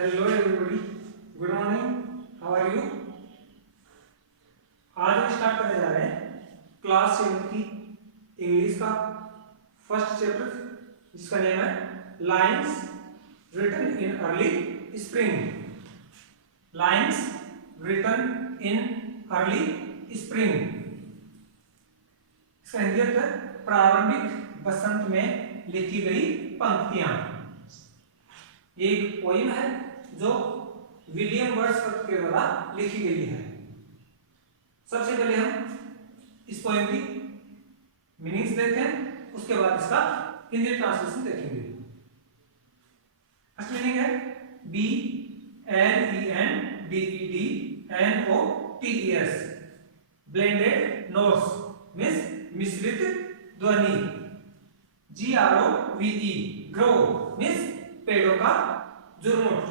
Hello everybody, good morning, how are you. आज हम start करने जा रहे हैं क्लास 7 की इंग्लिश का फर्स्ट चैप्टर, जिसका नेम है lines written in early spring. Lines written in early spring, इसका हिंदी अर्थ है प्रारंभिक बसंत में लिखी गई पंक्तियां। ये एक पोइम है जो विलियम वर्ड्सवर्थ के द्वारा लिखी गई है। सबसे पहले हम इस पोइम की मीनिंग्स देखते हैं, उसके बाद इसका हिंदी ट्रांसलेशन देखेंगे। फर्स्ट मीनिंग है BLENDED ब्लेंडेड नोट्स मींस मिश्रित ध्वनि। GROVE ग्रो मींस पेड़ों का झुरमुट।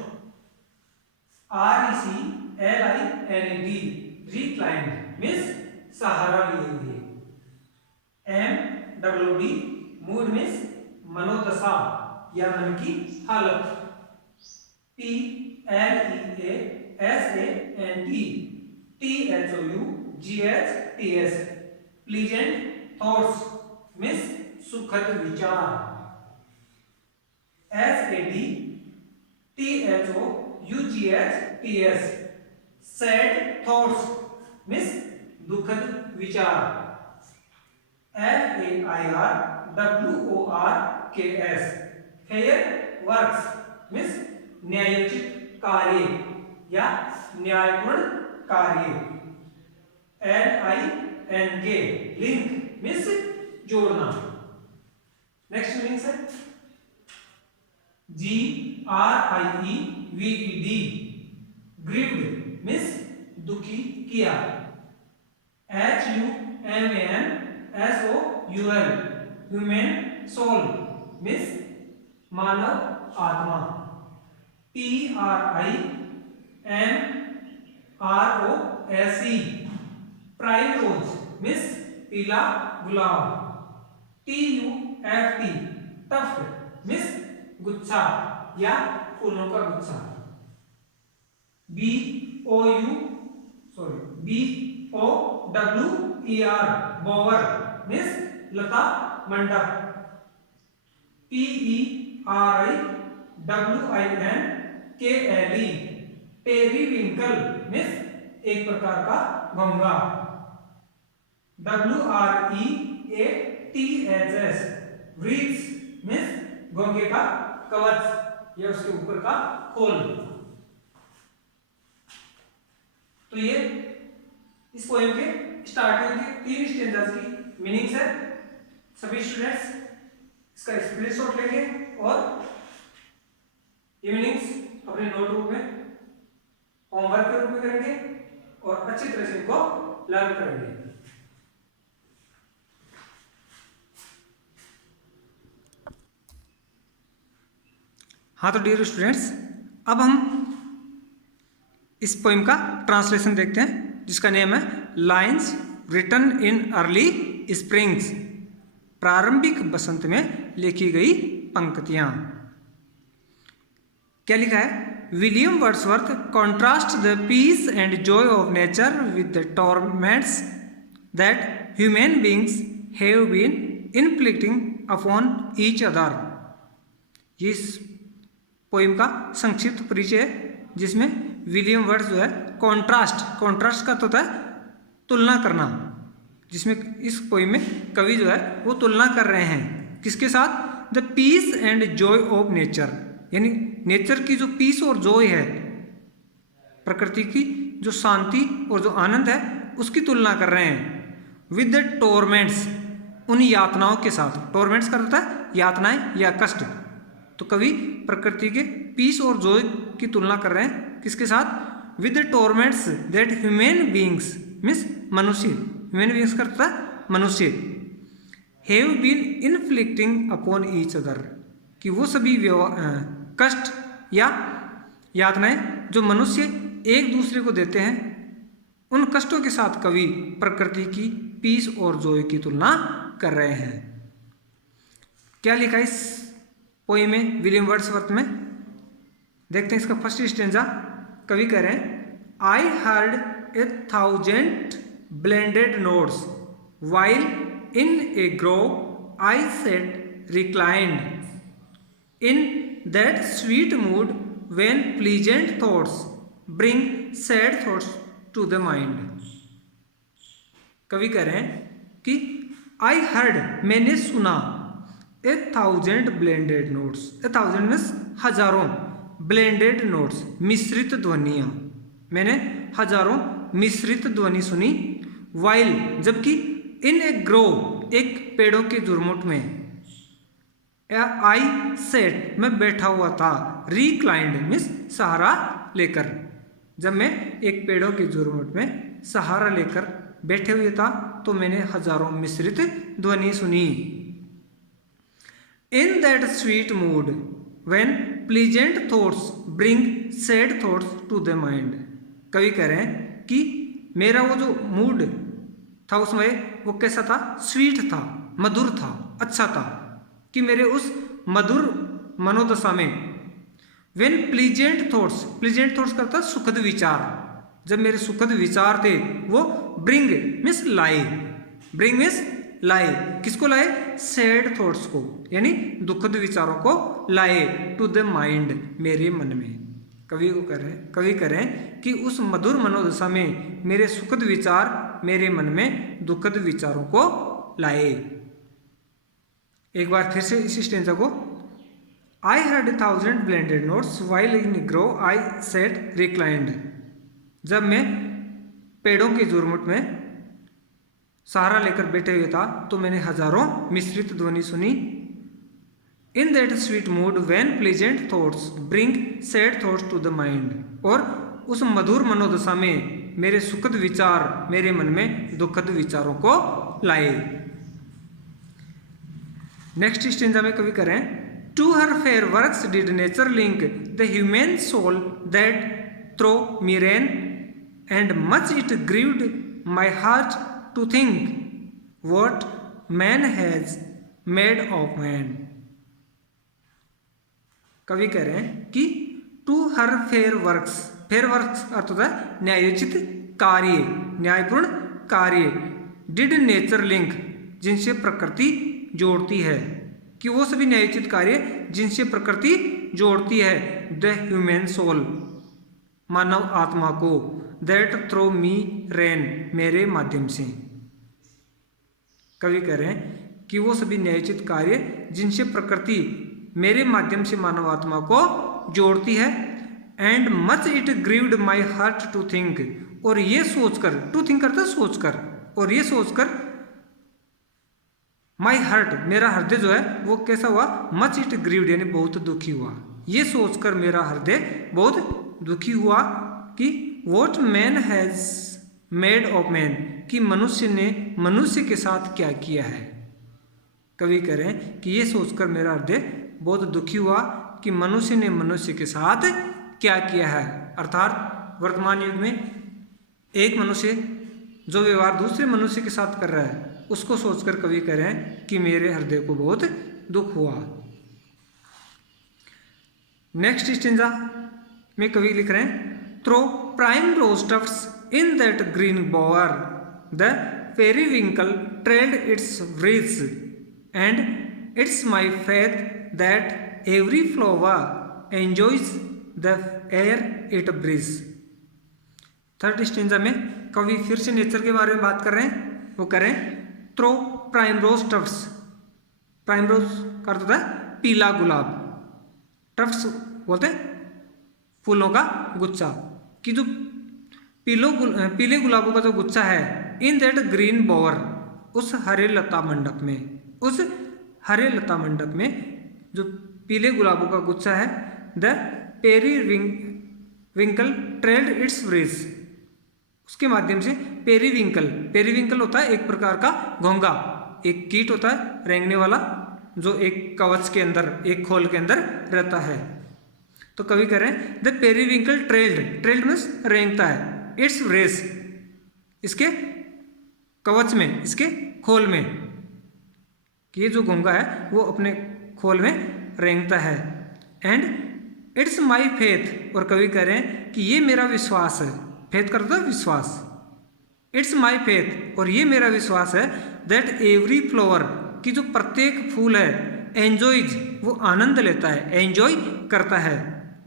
RECLINED रिक्लाइंड मींस सहारा लिए हुए। MWD मूड मींस मनोदशा या मन की हालत। PLESANT प्लीजेंट थॉट्स मींस सुखद विचार। SADTHOUGHTS सैड थॉट्स मींस दुखद विचार। FAIRWORKS फेयर वर्क्स मींस न्यायोचित कार्य या न्यायपूर्ण कार्य। LINK लिंक मींस जोड़ना। नेक्स्ट मीनिंग है GRIEVED ग्रीव्ड मींस दुखी किया। HUMANSOUL ह्यूमन सोल मींस मानव आत्मा। PRIMROSE प्राइमरोज मींस पीला गुलाब। TUFT टफ्ट मींस गुच्छा या फूलों का गुच्छा। BOWER बोवर मींस लता मंडप। PERIWINKLE पेरीविंकल मींस एक प्रकार का घोंघा। WREATHS व्रीथ्स मींस घोंघे का कवच या उसके ऊपर का खोल। तो ये इस पोएम के स्टार्टिंग के 3 स्टेंजास की मीनिंग्स है। सभी स्टूडेंट्स इसका स्क्रीनशॉट लेंगे और ये मीनिंग्स अपने नोटबुक में होमवर्क के रूप में करेंगे और अच्छी तरह से इनको लर्न करेंगे। हाँ, तो डियर स्टूडेंट्स, अब हम इस पोइम का ट्रांसलेशन देखते हैं, जिसका नेम है lines written in early springs प्रारंभिक बसंत में लिखी गई पंक्तियां। क्या लिखा है? William Wordsworth contrast the peace and joy of nature with the torments that human beings have been inflicting upon each other. ये इस पोइम का संक्षिप्त परिचय है, जिसमें विलियम वर्ड्स जो है कॉन्ट्रास्ट का तो होता है तुलना करना, जिसमें इस पोइम में कवि जो है वो तुलना कर रहे हैं किसके साथ? The peace and joy of nature, यानी नेचर की जो पीस और जॉय है, प्रकृति की जो शांति और जो आनंद है, उसकी तुलना कर रहे हैं विद द टॉर्मेंट्स, उन यातनाओं के साथ। टॉर्मेंट्स का होता है यातनाएं या कष्ट। तो कवि प्रकृति के पीस और जॉय की तुलना कर रहे हैं किसके साथ? With the torments that human beings means मनुष्य, ह्यूमन बींग्स का अर्थ है मनुष्य, have been inflicting upon each other, कि वो सभी कष्ट या यातनाएं जो मनुष्य एक दूसरे को देते हैं, उन कष्टों के साथ कवि प्रकृति की पीस और जॉय की तुलना कर रहे हैं। क्या लिखा इस पोएम में विलियम वर्ड्सवर्थ में? देखते हैं इसका फर्स्ट स्टेंजा। कवि कह रहे हैं I heard 1,000 blended notes while in a grove I sat reclined in that sweet mood when pleasant thoughts bring sad thoughts to the mind। कवि कह रहे हैं कि आई हर्ड मैंने सुना 1,000 blended notes, 1,000 मीन्स हजारों, ब्लेंडेड नोट्स मिश्रित ध्वनियाँ, मैंने हजारों मिश्रित ध्वनि सुनी, वाइल जबकि, इन ए ग्रोव एक पेड़ों के झुरमुट में, आई सेट मैं बैठा हुआ था, रिक्लाइंड मीन्स सहारा लेकर, जब मैं एक पेड़ों के झुरमुट में सहारा लेकर बैठे हुए था तो मैंने हजारों मिश्रित ध्वनि सुनी। In that sweet mood when pleasant thoughts bring sad thoughts to the mind. कवि कह रहे हैं कि मेरा वो जो मूड था उसमें वो कैसा था, स्वीट था, मधुर था, अच्छा था, कि मेरे उस मधुर मनोदशा में when pleasant thoughts, pleasant thoughts करता सुखद विचार, जब मेरे सुखद विचार थे वो ब्रिंग मीन्स लाए, ब्रिंग मीन्स लाए, किसको लाए, सैड थॉट्स को, यानी दुखद विचारों को लाए, टू द माइंड मेरे मन में। कवि कह रहे हैं कि उस मधुर मनोदशा में मेरे सुखद विचार मेरे मन में दुखद विचारों को लाए। एक बार फिर से इस स्टेंजा को, I had 1,000 blended notes while in a grove I sat reclined। जब मैं पेड़ों के झुरमुट में सहारा लेकर बैठे हुए था तो मैंने हजारों मिश्रित ध्वनि सुनी। In that sweet mood when pleasant thoughts bring sad thoughts to the mind. और उस मधुर मनोदशा में मेरे सुखद विचार मेरे मन में दुखद विचारों को लाए। नेक्स्ट स्टेंजा में कवि करें, to her fair works did nature link the human soul that through me ran and much it grieved my heart to think what man has made of man. कवि कह रहे हैं कि to her fair works, fair works अर्थ होता है न्यायोचित कार्य, न्यायपूर्ण कार्य, डिड नेचर लिंक जिनसे प्रकृति जोड़ती है, कि वो सभी न्यायोचित कार्य जिनसे प्रकृति जोड़ती है, द ह्यूमन सोल मानव आत्मा को, दैट थ्रो मी रेन मेरे माध्यम से। कवि कह रहे हैं कि वो सभी न्यायोचित कार्य जिनसे प्रकृति मेरे माध्यम से मानव आत्मा को जोड़ती है, and much it grieved my heart to think, और ये सोचकर, टू थिंक करता सोचकर, और ये सोचकर माई हार्ट मेरा हृदय जो है वो कैसा हुआ, मच इट ग्रीव्ड यानी बहुत दुखी हुआ, ये सोचकर मेरा हृदय बहुत दुखी हुआ कि what man has made of man, कि मनुष्य ने मनुष्य के साथ क्या किया है। कवि कह रहे हैं कि ये सोचकर मेरा हृदय बहुत दुखी हुआ कि मनुष्य ने मनुष्य के साथ क्या किया है। अर्थात वर्तमान युग में एक मनुष्य जो व्यवहार दूसरे मनुष्य के साथ कर रहा है उसको सोचकर कवि कह रहे हैं कि मेरे हृदय को बहुत दुख हुआ। नेक्स्ट स्टेंजा में कवि लिख रहे हैं, through primrose tufts in that green bower the periwinkle trailed its wreaths and it's my faith that every flower enjoys the air it breathes। Third stanza में कवि फिर से नेचर के बारे में बात कर रहे हैं, वो करें throw primrose Tufts, prime रोज का अर्थ होता है पीला गुलाब, टफ्ट्स बोलते हैं फूलों का गुच्छा, कि जो पीले गुलाबों का जो गुच्छा है, इन दैट ग्रीन बोअर उस हरे लता मंडप में, उस हरे लता मंडप में जो पीले गुलाबों का गुच्छा है, the periwinkle trailed its wreaths, उसके माध्यम से पेरीविंकल, पेरीविंकल होता है एक प्रकार का घोंघा, एक कीट होता है रेंगने वाला जो एक कवच के अंदर, एक खोल के अंदर रहता है। तो कवि कह रहे हैं the periwinkle trailed, trailed means रेंगता है, इट्स wreaths इसके कवच में, इसके खोल में, कि ये जो घोंघा है वो अपने खोल में रेंगता है, एंड इट्स माई फेथ, और कवि कह रहे हैं कि ये मेरा विश्वास है। फेथ करता है विश्वास। इट्स माई फेथ, और ये मेरा विश्वास है, दैट एवरी फ्लावर, कि जो प्रत्येक फूल है, एंजॉयज, वो आनंद लेता है, एंजॉय करता है,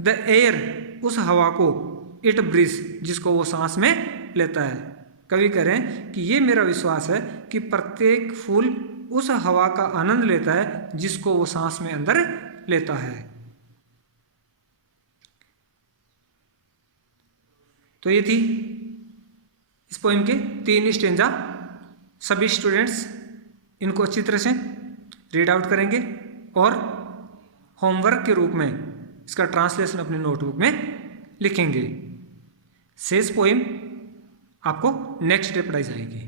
द एयर, उस हवा को, इट ब्रीथ, जिसको वो सांस में लेता है। कवि कह रहे हैं कि ये मेरा विश्वास है कि प्रत्येक फूल उस हवा का आनंद लेता है जिसको वो सांस में अंदर लेता है। तो ये थी इस पोएम के 3 स्टेंजा। सभी स्टूडेंट्स इनको अच्छी तरह से रीड आउट करेंगे और होमवर्क के रूप में इसका ट्रांसलेशन अपने नोटबुक में लिखेंगे। शेष पोएम आपको नेक्स्ट डे पढ़ाई जाएगी।